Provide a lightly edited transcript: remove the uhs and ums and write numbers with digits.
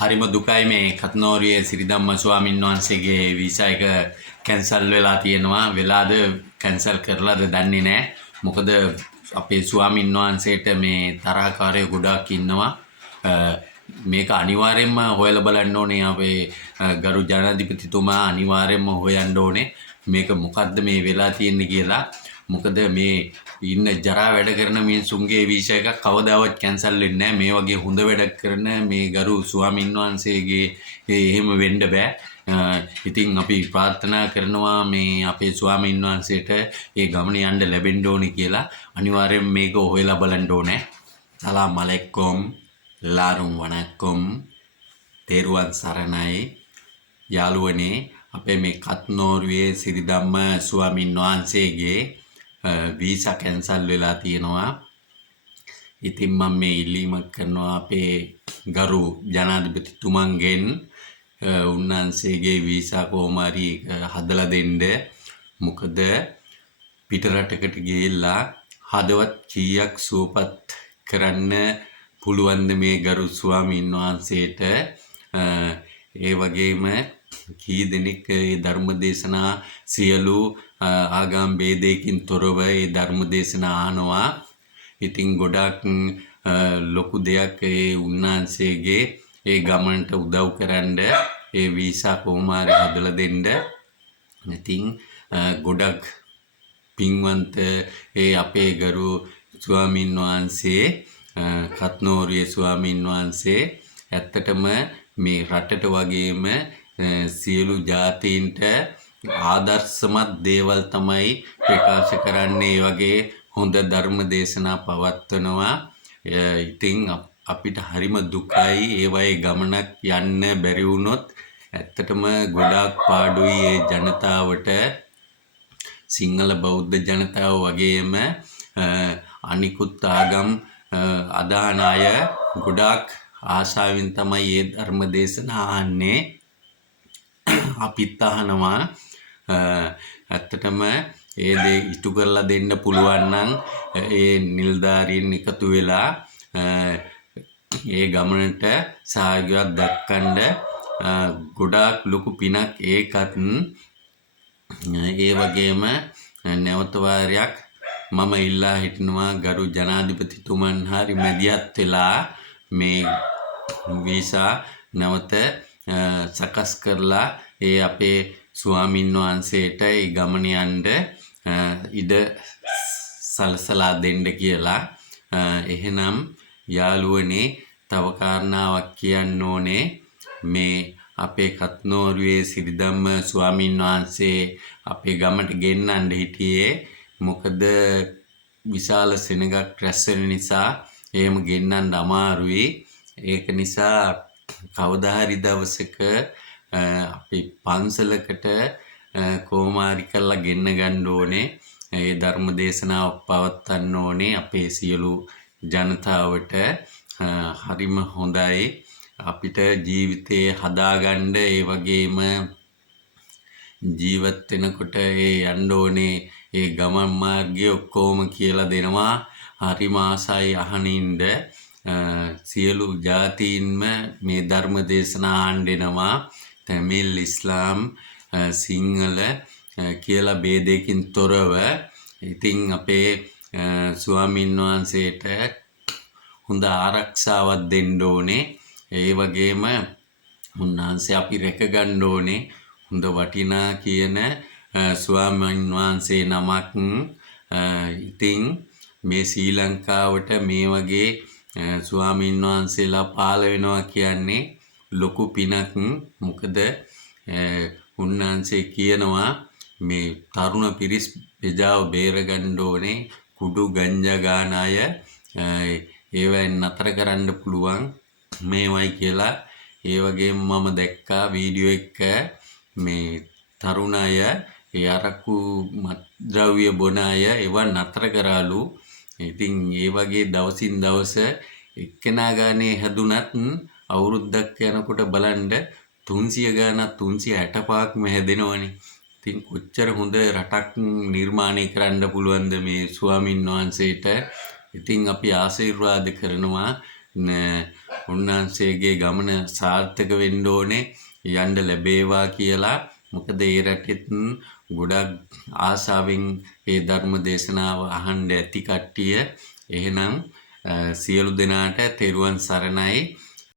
හරිම දුකයි මේ කත්නෝරියේ සිරිධම්ම ස්වාමීන් වහන්සේගේ වීසා එක කැන්සල් වෙලා තියෙනවා. වෙලාද කැන්සල් කරලාද දන්නේ නැහැ. මොකද අපේ ස්වාමීන් වහන්සේට මේ තරහකාරයෝ ගොඩාක් ඉන්නවා. මේක අනිවාර්යෙන්ම හොයලා බලන්න ඕනේ. අපේ ගරු ජනාධිපතිතුමා අනිවාර්යෙන්ම හොයන්න ඕනේ. මේක මොකද්ද මේ වෙලා තියෙන්නේ කියලා. මොකද මේ ඉන්න ජරා වැඩ කරන මිනිසුන්ගේ වීසා එකක් කවදාවත් කැන්සල් වෙන්නේ නැහැ. මේ වගේ හොඳ වැඩ කරන මේ ගරු ස්වාමීන් වහන්සේගේ එහෙම වෙන්න බෑ. ඉතින් අපි ප්‍රාර්ථනා කරනවා මේ අපේ ස්වාමීන් වහන්සේට ඒ ගමන යන්න ලැබෙන්න ඕනේ කියලා. අනිවාර්යෙන් මේක හොයලා බලන්න ඕනේ. සලාම් අලයිකුම්, ලාරුම් වණක්කුම්, තෙරුවන් සරණයි යාළුවනේ. අපේ මේ කත්නෝරුවේ සිරිධම්ම ස්වාමීන් වහන්සේගේ වීසා කැන්සල් වෙලා තියෙනවා. ඉතින් මම මේ ඉල්ලීමක් කරනවා අපේ ගරු ජනාධිපතිතුමන්ගෙන් උන්වහන්සේගේ වීසා කොහොම හරි හදලා දෙන්න. මොකද පිටරටකට ගිහිල්ලා හදවත් කීයක් සුවපත් කරන්න පුළුවන්ද මේ ගරු ස්වාමීන් වහන්සේට. ඒ වගේම කී දෙනෙක් ඒ ධර්ම දේශනා සියලු ආගම් ભેදයකින් තොරව ඒ ධර්ම දේශනා අහනවා. ඉතින් ගොඩක් ලොකු දෙයක් ඒ උන්වහන්සේගේ ඒ ගමනට උදව් කරන්න ඒ වීසා කොහොම හරි හදලා දෙන්න. ඉතින් ගොඩක් පින්වන්ත ඒ අපේ ගරු ස්වාමීන් වහන්සේ කත්නෝරියේ ස්වාමීන් වහන්සේ ඇත්තටම මේ රටට වගේම සියලු ජාතීන්ට ආදර්ශමත් දේවල් තමයි ප්‍රකාශ කරන්නේ. ඒ වගේ හොඳ ධර්ම දේශනා පවත්වනවා. ඉතින් අපිට හරිම දුකයි ඒවයේ ගමනක් යන්න බැරි වුණොත්. ඇත්තටම ගොඩාක් පාඩුයි ඒ ජනතාවට. සිංහල බෞද්ධ ජනතාව වගේම අනිකුත් ආගම් අදහන අය ගොඩාක් ආශාවෙන් තමයි මේ ධර්ම දේශනා අහන්නේ. අපිත් අහනවා. ඇත්තටම ඒ දේ ඉටු කරලා දෙන්න පුළුවන් නම් ඒ නිලධාරීන් එකතු වෙලා ඒ ගමනට සහයෝගයක් දක්වන්න ගොඩාක් ලොකු පිනක් ඒකත්. ඒ වගේම නැවත වාරයක් මම ඉල්ලා හිටිනවා ගරු ජනාධිපතිතුමන් හරි මැදිහත් වෙලා මේ වීසා නැවත සකස් කරලා ඒ අපේ ස්වාමීන් වහන්සේට ඒ ගමන යන්න ඉඩ සලසලා දෙන්න කියලා. එහෙනම් යාළුවනේ තව කාරණාවක් කියන්න ඕනේ. මේ අපේ කත්නෝරුවේ සිරිධම්ම ස්වාමීන් වහන්සේ අපේ ගමට ගෙන්නන්න හිටියේ. මොකද විශාල සෙනගක් රැස් වෙන නිසා එහෙම ගෙන්නන්න අමාරුයි. ඒක නිසා කවදා හරි දවසක අපි පන්සලකට කොහොම හරි කරලා ගෙන්න ගන්න ඕනේ. ඒ ධර්ම දේශනාව පවත්වන්න ඕනේ අපේ සියලු ජනතාවට. හරිම හොඳයි. අපිට ජීවිතේ හදාගන්න ඒ වගේම ජීවත් වෙනකොට ඒ යන්න ඕනේ ඒ ගමන් මාර්ගය ඔක්කොම කියලා දෙනවා. හරිම ආසයි අහනින්ද. සියලු ජාතීන්ම මේ ධර්ම දේශනා අහන්න එනවා. තමිල්, ඉස්ලාම්, සිංහල කියලා ભેදයකින් තොරව. ඉතින් අපේ ස්වාමීන් වහන්සේට හොඳ ආරක්ෂාවක් දෙන්න ඕනේ. ඒ වගේම උන්වහන්සේ අපි රැක ගන්න ඕනේ. හොඳ වටිනා කියන ස්වාමීන් වහන්සේ නමක්. ඉතින් මේ ශ්‍රී ලංකාවට මේ වගේ ස්වාමීන් වහන්සේලා පහළ වෙනවා කියන්නේ ලොකු පිනක්. මොකද උන්වහන්සේ කියනවා මේ තරුණ පිරිස් ප්‍රජාව බේරගන්න ඕනේ. කුඩු ගංජා ගාන අය ඒවෙන් නතර කරන්න පුළුවන් මේවයි කියලා. ඒ වගේම මම දැක්කා වීඩියෝ එක මේ තරුණ අය ඒ අරක්කු මත්ද්‍රව්‍ය බොන අය ඒවා නතර කරාලු. ඉතින් ඒ වගේ දවසින් දවස එක්කෙනා ගානේ හැදුනත් අවුරුද්දක් යනකොට බලන්න 300 ගානක් 365ක්ම හැදෙනවනේ. ඉතින් කොච්චර හොඳ රටක් නිර්මාණය කරන්න පුළුවන්ද මේ ස්වාමීන් වහන්සේට. ඉතින් අපි ආශිර්වාද කරනවා උන්වහන්සේගේ ගමන සාර්ථක වෙන්න ඕනේ යන්න ලැබේවා කියලා. මොකද ඒ රටෙත් ගොඩක් ආසාවෙන් ඒ ධර්ම දේශනාව අහන්න ඇති කට්ටිය. එහෙනම් සියලු දෙනාට තෙරුවන් සරණයි.